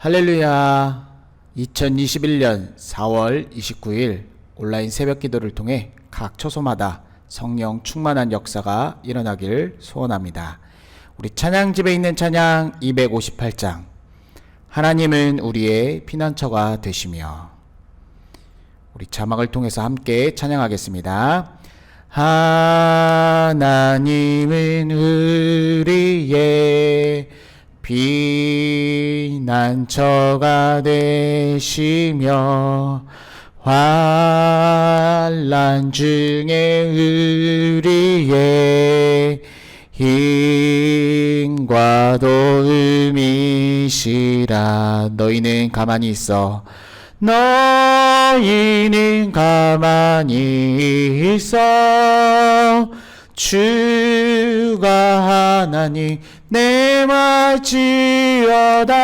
할렐루야. 2021년 4월 29일 온라인 새벽 기도를 통해 각 처소마다 성령 충만한 역사가 일어나길 소원합니다. 우리 찬양집에 있는 찬양 258장, 하나님은 우리의 피난처가 되시며, 우리 자막을 통해서 함께 찬양하겠습니다. 하나님은 우리의 피난처가 되시며, 환난 중에 우리의 힘과 도움이시라. 너희는 가만히 있어. 너희는 가만히 있어. 주가 하나님 내 말지어다.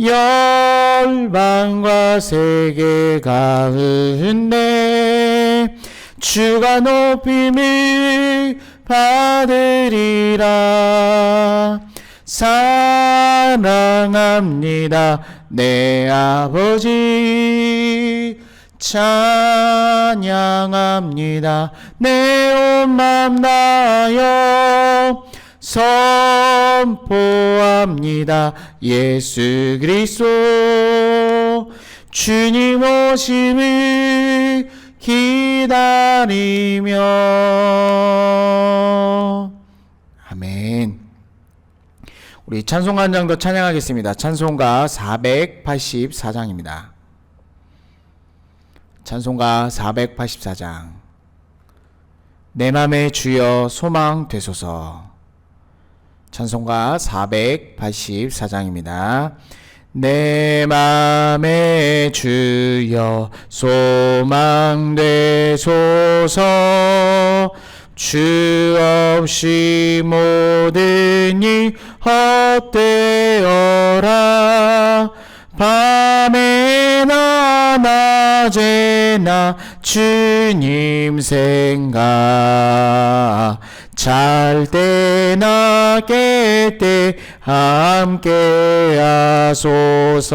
열방과 세계 가운데 주가 높임을 받으리라. 사랑합니다 내 아버지, 찬양합니다 내 온 맘 다하여, 선포합니다 예수 그리스도. 주님 오심을 기다리며. 아멘. 우리 찬송가 한 장 더 찬양하겠습니다. 찬송가 484장입니다. 찬송가 484장. 내 맘에 주여 소망 되소서. 찬송가 484장입니다. 내 맘에 주여 소망 되소서. 주 없이 모든 일 헛되어라. 밤에나 낮에나 주님 생각, 잘 때나 깰 때 함께 하소서.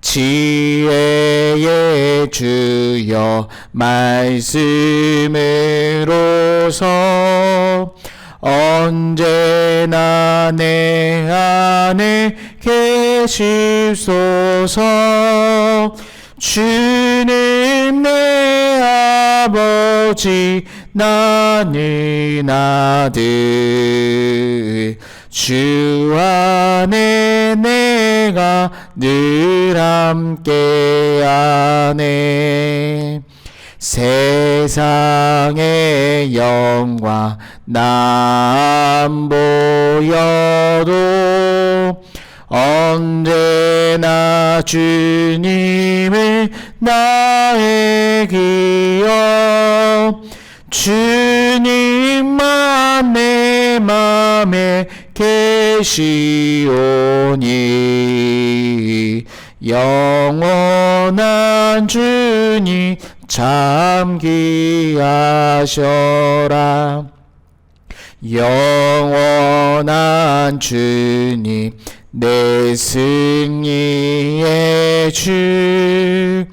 지혜의 주여 말씀으로서 언제나 내 안에 계시소서. 주는 내 아버지 나는 아들, 주 안에 내가 늘 함께하네. 세상의 영광 난 보여도 언제나 주님을 나의 기억. 주님만 내 맘에 계시오니, 영원한 주님 참 귀하셔라. 영원한 주님 내 승리의 주,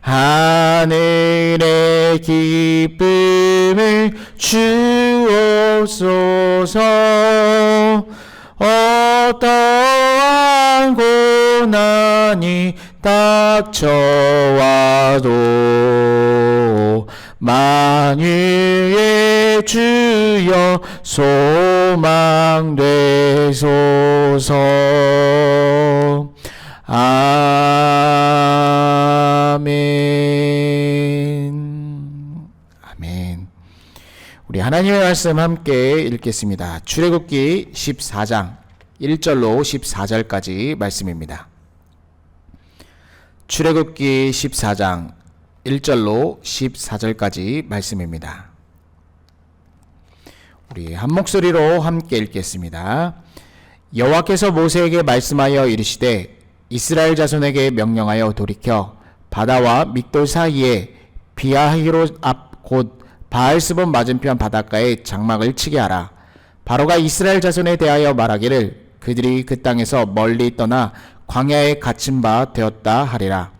하늘의 기쁨을 주옵소서. 어떠한 고난이 닥쳐와도 만유의 주여 소망 되소서. 아멘. 아멘. 우리 하나님의 말씀 함께 읽겠습니다. 출애굽기 14장 1절로 14절까지 말씀입니다. 출애굽기 14장 1절로 14절까지 말씀입니다. 우리 한 목소리로 함께 읽겠습니다. 여호와께서 모세에게 말씀하여 이르시되, 이스라엘 자손에게 명령하여 돌이켜 바다와 믹돌 사이에 비하히롯 앞 곧 바알스본 맞은편 바닷가에 장막을 치게 하라. 바로가 이스라엘 자손에 대하여 말하기를, 그들이 그 땅에서 멀리 떠나 광야에 갇힌 바 되었다 하리라.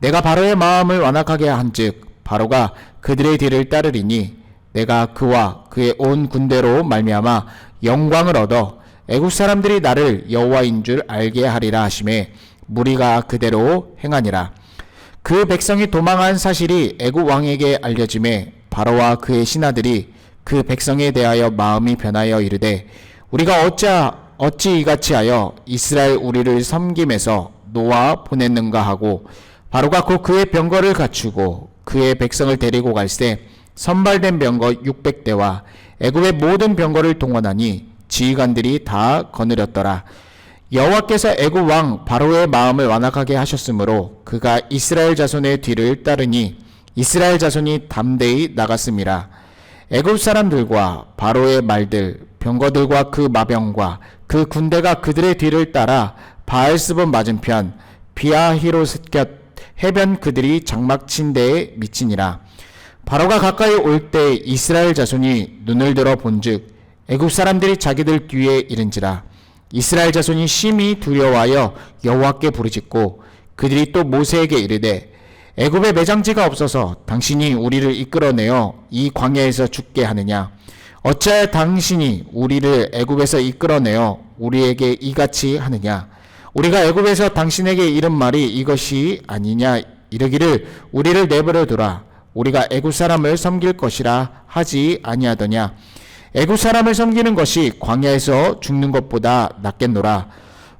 내가 바로의 마음을 완악하게 한즉 바로가 그들의 뒤를 따르리니 내가 그와 그의 온 군대로 말미암아 영광을 얻어 애국 사람들이 나를 여호와인 줄 알게 하리라 하시매 무리가 그대로 행하니라. 그 백성이 도망한 사실이 애국 왕에게 알려짐에 바로와 그의 신하들이 그 백성에 대하여 마음이 변하여 이르되 우리가 어찌 이같이 하여 이스라엘 우리를 섬김에서 놓아 보냈는가 하고 바로가 곧 그의 병거를 갖추고 그의 백성을 데리고 갈새 선발된 병거 600대와 애굽의 모든 병거를 동원하니 지휘관들이 다 거느렸더라. 여호와께서 애굽 왕 바로의 마음을 완악하게 하셨으므로 그가 이스라엘 자손의 뒤를 따르니 이스라엘 자손이 담대히 나갔음이라. 애굽 사람들과 바로의 말들 병거들과 그 마병과 그 군대가 그들의 뒤를 따라 바알스본 맞은편 비아히롯 곁 해변 그들이 장막 친 데에 미치니라. 바로가 가까이 올 때 이스라엘 자손이 눈을 들어 본즉 애굽 사람들이 자기들 뒤에 이른지라. 이스라엘 자손이 심히 두려워하여 여호와께 부르짖고 그들이 또 모세에게 이르되 애굽에 매장지가 없어서 당신이 우리를 이끌어내어 이 광야에서 죽게 하느냐. 어찌하여 당신이 우리를 애굽에서 이끌어내어 우리에게 이같이 하느냐. 우리가 애굽에서 당신에게 이른 말이 이것이 아니냐. 이르기를 우리를 내버려 두라. 우리가 애굽 사람을 섬길 것이라 하지 아니하더냐. 애굽 사람을 섬기는 것이 광야에서 죽는 것보다 낫겠노라.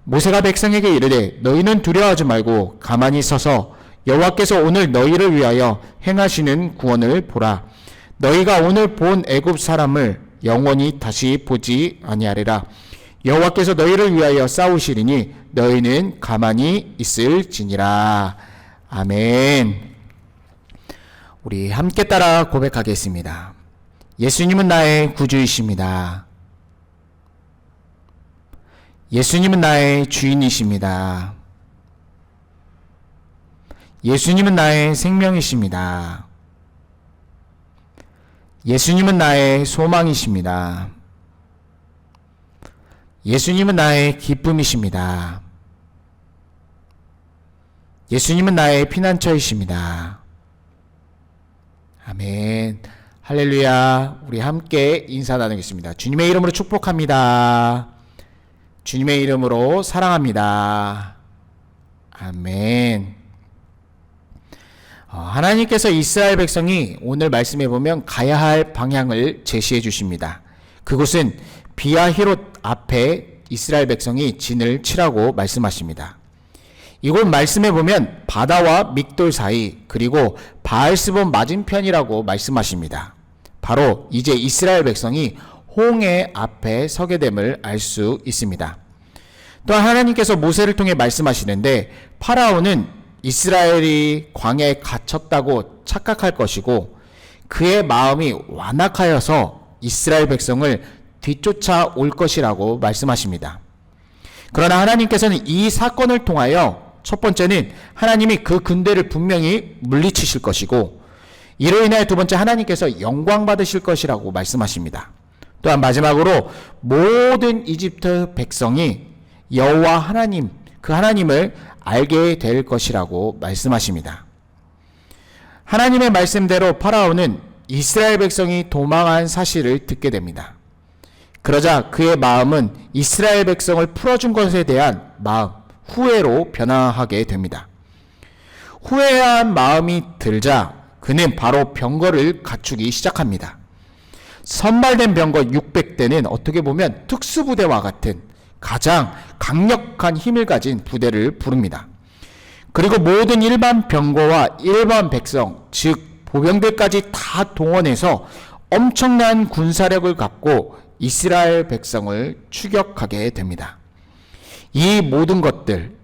모세가 백성에게 이르되 너희는 두려워하지 말고 가만히 서서 여호와께서 오늘 너희를 위하여 행하시는 구원을 보라. 너희가 오늘 본 애굽 사람을 영원히 다시 보지 아니하리라. 여호와께서 너희를 위하여 싸우시리니 너희는 가만히 있을지니라. 아멘. 우리 함께 따라 고백하겠습니다. 예수님은 나의 구주이십니다. 예수님은 나의 주인이십니다. 예수님은 나의 생명이십니다. 예수님은 나의 소망이십니다. 예수님은 나의 기쁨이십니다. 예수님은 나의 피난처이십니다. 아멘. 할렐루야. 우리 함께 인사 나누겠습니다. 주님의 이름으로 축복합니다. 주님의 이름으로 사랑합니다. 아멘. 하나님께서 이스라엘 백성이 오늘 말씀해 보면 가야 할 방향을 제시해 주십니다. 그곳은 비아히롯 앞에 이스라엘 백성이 진을 치라고 말씀하십니다. 이곳 말씀해 보면 바다와 믹돌 사이 그리고 바알스본 맞은편이라고 말씀하십니다. 바로 이제 이스라엘 백성이 홍해 앞에 서게 됨을 알 수 있습니다. 또한 하나님께서 모세를 통해 말씀하시는데 파라오는 이스라엘이 광야에 갇혔다고 착각할 것이고 그의 마음이 완악하여서 이스라엘 백성을 뒤쫓아 올 것이라고 말씀하십니다. 그러나 하나님께서는 이 사건을 통하여 첫 번째는 하나님이 그 군대를 분명히 물리치실 것이고 이로 인하여 두 번째 하나님께서 영광 받으실 것이라고 말씀하십니다. 또한 마지막으로 모든 이집트 백성이 여호와 하나님, 그 하나님을 알게 될 것이라고 말씀하십니다. 하나님의 말씀대로 파라오는 이스라엘 백성이 도망한 사실을 듣게 됩니다. 그러자 그의 마음은 이스라엘 백성을 풀어준 것에 대한 마음, 후회로 변화하게 됩니다. 후회한 마음이 들자 그는 바로 병거를 갖추기 시작합니다. 선발된 병거 600대는 어떻게 보면 특수부대와 같은 가장 강력한 힘을 가진 부대를 부릅니다. 그리고 모든 일반 병거와 일반 백성, 즉 보병들까지 다 동원해서 엄청난 군사력을 갖고 이스라엘 백성을 추격하게 됩니다. 이 모든 것들,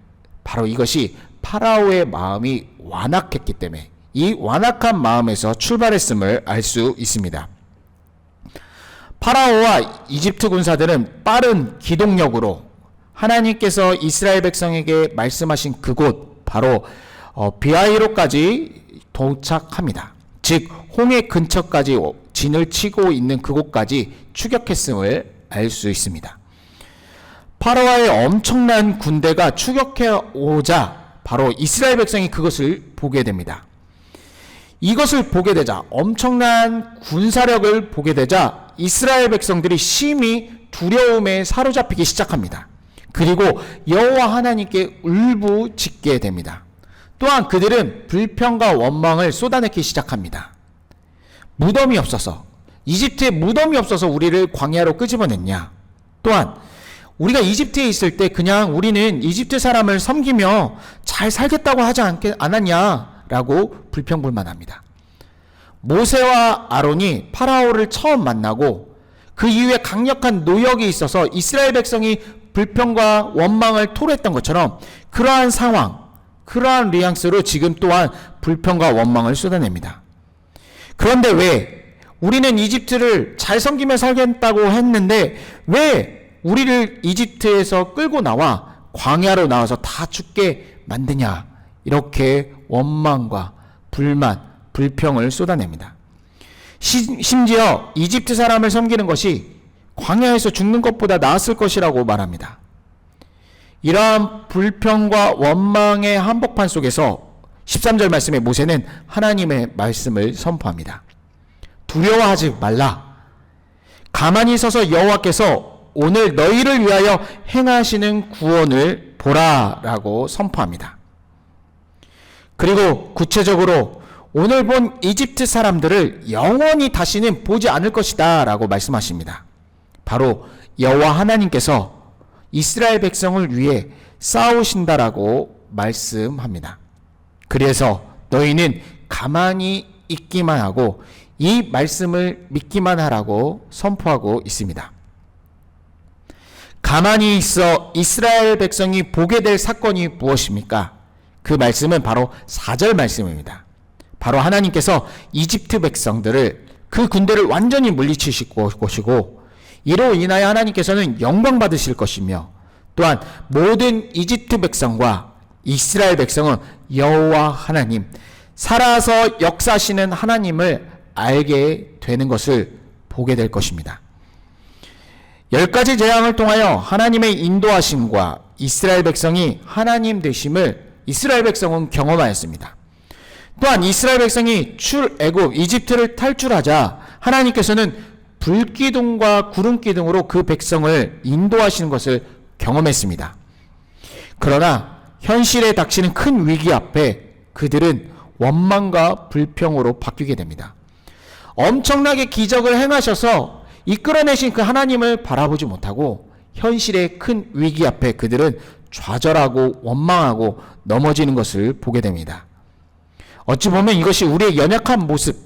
바로 이것이 파라오의 마음이 완악했기 때문에 이 완악한 마음에서 출발했음을 알 수 있습니다. 파라오와 이집트 군사들은 빠른 기동력으로 하나님께서 이스라엘 백성에게 말씀하신 그곳 바로 비아히롯까지 도착합니다. 즉 홍해 근처까지 진을 치고 있는 그곳까지 추격했음을 알 수 있습니다. 파라오의 엄청난 군대가 추격해 오자 바로 이스라엘 백성이 그것을 보게 됩니다. 이것을 보게 되자, 엄청난 군사력을 보게 되자 이스라엘 백성들이 심히 두려움에 사로잡히기 시작합니다. 그리고 여호와 하나님께 울부짖게 됩니다. 또한 그들은 불평과 원망을 쏟아내기 시작합니다. 무덤이 없어서, 이집트에 무덤이 없어서 우리를 광야로 끄집어냈냐? 또한 우리가 이집트에 있을 때 그냥 우리는 이집트 사람을 섬기며 잘 살겠다고 하지 않았냐라고 불평불만합니다. 모세와 아론이 파라오를 처음 만나고 그 이후에 강력한 노역이 있어서 이스라엘 백성이 불평과 원망을 토로했던 것처럼 그러한 상황, 그러한 뉘앙스로 지금 또한 불평과 원망을 쏟아냅니다. 그런데 왜 우리는 이집트를 잘 섬기며 살겠다고 했는데 왜 우리를 이집트에서 끌고 나와 광야로 나와서 다 죽게 만드냐? 이렇게 원망과 불만, 불평을 쏟아냅니다. 심지어 이집트 사람을 섬기는 것이 광야에서 죽는 것보다 나았을 것이라고 말합니다. 이러한 불평과 원망의 한복판 속에서 13절 말씀에 모세는 하나님의 말씀을 선포합니다. 두려워하지 말라. 가만히 서서 여호와께서 오늘 너희를 위하여 행하시는 구원을 보라라고 선포합니다. 그리고 구체적으로 오늘 본 이집트 사람들을 영원히 다시는 보지 않을 것이다 라고 말씀하십니다. 바로 여호와 하나님께서 이스라엘 백성을 위해 싸우신다라고 말씀합니다. 그래서 너희는 가만히 있기만 하고 이 말씀을 믿기만 하라고 선포하고 있습니다. 가만히 있어 이스라엘 백성이 보게 될 사건이 무엇입니까? 그 말씀은 바로 4절 말씀입니다. 바로 하나님께서 이집트 백성들을, 그 군대를 완전히 물리치실 것이고 이로 인하여 하나님께서는 영광 받으실 것이며 또한 모든 이집트 백성과 이스라엘 백성은 여호와 하나님, 살아서 역사하시는 하나님을 알게 되는 것을 보게 될 것입니다. 10가지 재앙을 통하여 하나님의 인도하심과 이스라엘 백성이 하나님 되심을 이스라엘 백성은 경험하였습니다. 또한 이스라엘 백성이 출애굽 이집트를 탈출하자 하나님께서는 불기둥과 구름기둥으로 그 백성을 인도하시는 것을 경험했습니다. 그러나 현실에 닥치는 큰 위기 앞에 그들은 원망과 불평으로 바뀌게 됩니다. 엄청나게 기적을 행하셔서 이끌어내신 그 하나님을 바라보지 못하고 현실의 큰 위기 앞에 그들은 좌절하고 원망하고 넘어지는 것을 보게 됩니다. 어찌 보면 이것이 우리의 연약한 모습,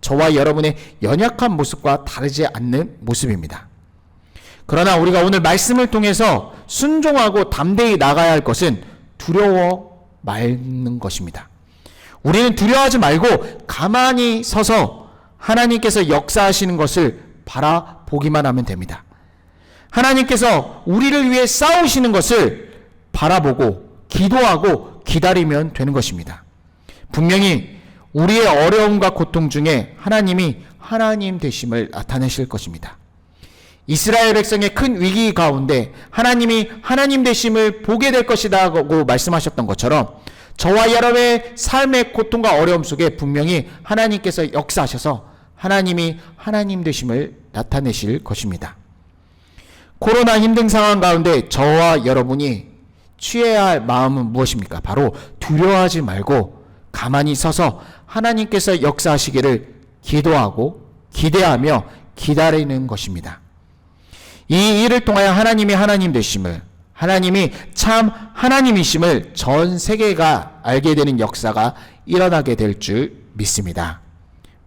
저와 여러분의 연약한 모습과 다르지 않는 모습입니다. 그러나 우리가 오늘 말씀을 통해서 순종하고 담대히 나가야 할 것은 두려워 말는 것입니다. 우리는 두려워하지 말고 가만히 서서 하나님께서 역사하시는 것을 바라보기만 하면 됩니다. 하나님께서 우리를 위해 싸우시는 것을 바라보고 기도하고 기다리면 되는 것입니다. 분명히 우리의 어려움과 고통 중에 하나님이 하나님 되심을 나타내실 것입니다. 이스라엘 백성의 큰 위기 가운데 하나님이 하나님 되심을 보게 될 것이라고 말씀하셨던 것처럼 저와 여러분의 삶의 고통과 어려움 속에 분명히 하나님께서 역사하셔서 하나님이 하나님 되심을 나타내실 것입니다. 코로나 힘든 상황 가운데 저와 여러분이 취해야 할 마음은 무엇입니까? 바로 두려워하지 말고 가만히 서서 하나님께서 역사하시기를 기도하고 기대하며 기다리는 것입니다. 이 일을 통하여 하나님이 하나님 되심을, 하나님이 참 하나님이심을 전 세계가 알게 되는 역사가 일어나게 될 줄 믿습니다.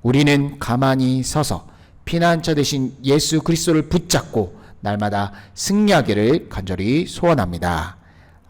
우리는 가만히 서서 피난처 되신 예수 그리스도를 붙잡고 날마다 승리하기를 간절히 소원합니다.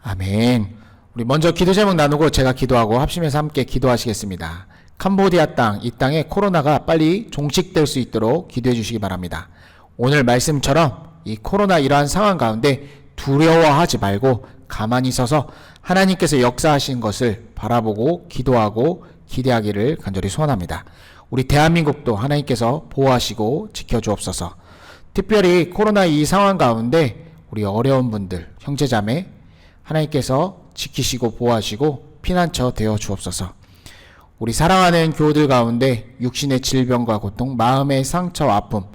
아멘. 우리 먼저 기도 제목 나누고 제가 기도하고 합심해서 함께 기도하시겠습니다. 캄보디아 땅, 이 땅에 코로나가 빨리 종식될 수 있도록 기도해 주시기 바랍니다. 오늘 말씀처럼 이 코로나 이러한 상황 가운데 두려워하지 말고 가만히 서서 하나님께서 역사하신 것을 바라보고 기도하고 기대하기를 간절히 소원합니다. 우리 대한민국도 하나님께서 보호하시고 지켜주옵소서. 특별히 코로나 이 상황 가운데 우리 어려운 분들, 형제자매 하나님께서 지키시고 보호하시고 피난처 되어 주옵소서. 우리 사랑하는 교우들 가운데 육신의 질병과 고통, 마음의 상처와 아픔,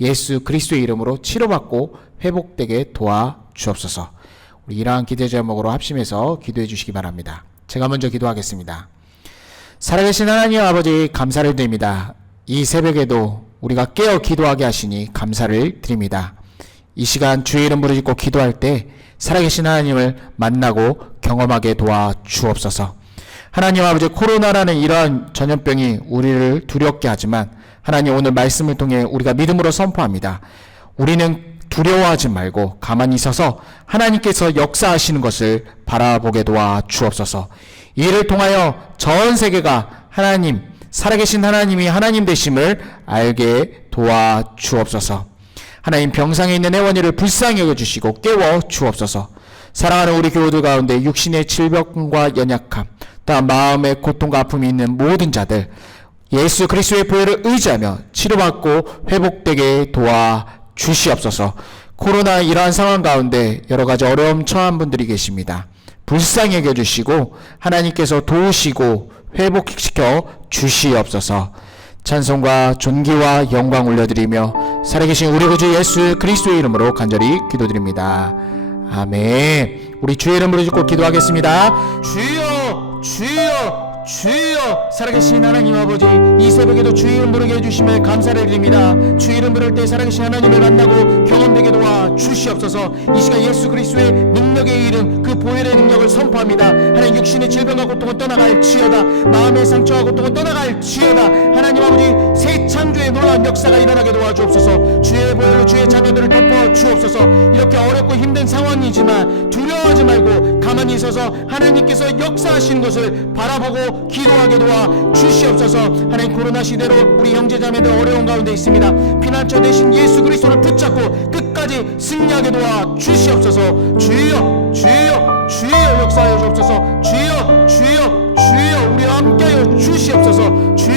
예수 그리스도의 이름으로 치료받고 회복되게 도와 주옵소서. 우리 이러한 기도 제목으로 합심해서 기도해 주시기 바랍니다. 제가 먼저 기도하겠습니다. 살아계신 하나님 아버지, 감사를 드립니다. 이 새벽에도 우리가 깨어 기도하게 하시니 감사를 드립니다. 이 시간 주의 이름 부르짖고 기도할 때 살아계신 하나님을 만나고 경험하게 도와 주옵소서. 하나님 아버지, 코로나라는 이러한 전염병이 우리를 두렵게 하지만 하나님, 오늘 말씀을 통해 우리가 믿음으로 선포합니다. 우리는 두려워하지 말고 가만히 있어서 하나님께서 역사하시는 것을 바라보게 도와 주옵소서. 이를 통하여 전 세계가 하나님, 살아계신 하나님이 하나님 되심을 알게 도와 주옵소서. 하나님, 병상에 있는 애원이를 불쌍히 여겨주시고 깨워 주옵소서. 사랑하는 우리 교우들 가운데 육신의 질병과 연약함, 또한 마음의 고통과 아픔이 있는 모든 자들, 예수 그리스도의 보혈을 의지하며 치료받고 회복되게 도와 주시옵소서. 코로나 이러한 상황 가운데 여러 가지 어려움 처한 분들이 계십니다. 불쌍히 여겨주시고 하나님께서 도우시고 회복시켜 주시옵소서. 찬송과 존귀와 영광 올려드리며 살아계신 우리 구주 예수 그리스도의 이름으로 간절히 기도드립니다. 아멘. 우리 주의 이름으로 짓고 기도하겠습니다. 주여, 주여, 주여. 살아계신 하나님 아버지, 이 새벽에도 주의 이름 부르게 해주심에 감사를 드립니다. 주의 이름 부를 때 살아계신 하나님을 만나고 경험되게 도와 주시옵소서. 이 시간 예수 그리스도의 능력의 이름, 그 보혈의 능력을 선포합니다. 하나님, 육신의 질병과 고통은 떠나갈 지어다. 마음의 상처와 고통은 떠나갈 지어다. 하나님 아버지, 새 창조의 놀라운 역사가 일어나게 도와주옵소서. 주의 보혈로 주의 자녀들을 덮어 주옵소서. 이렇게 어렵고 힘든 상황이지만 두려워하지 말고 가만히 있어서 하나님께서 역사하시는 것을 바라보고 기도하게 도와 주시옵소서. 하나님, 코로나 시대로 우리 형제자매들 어려운 가운데 있습니다. 피난처 되신 예수 그리스도를 붙잡고 끝까지 승리하게 도와 주시옵소서. 주여, 주여, 주여 역사하여 주옵소서. 주여, 주여, 주여 우리와 함께하여 주시옵소서. 주여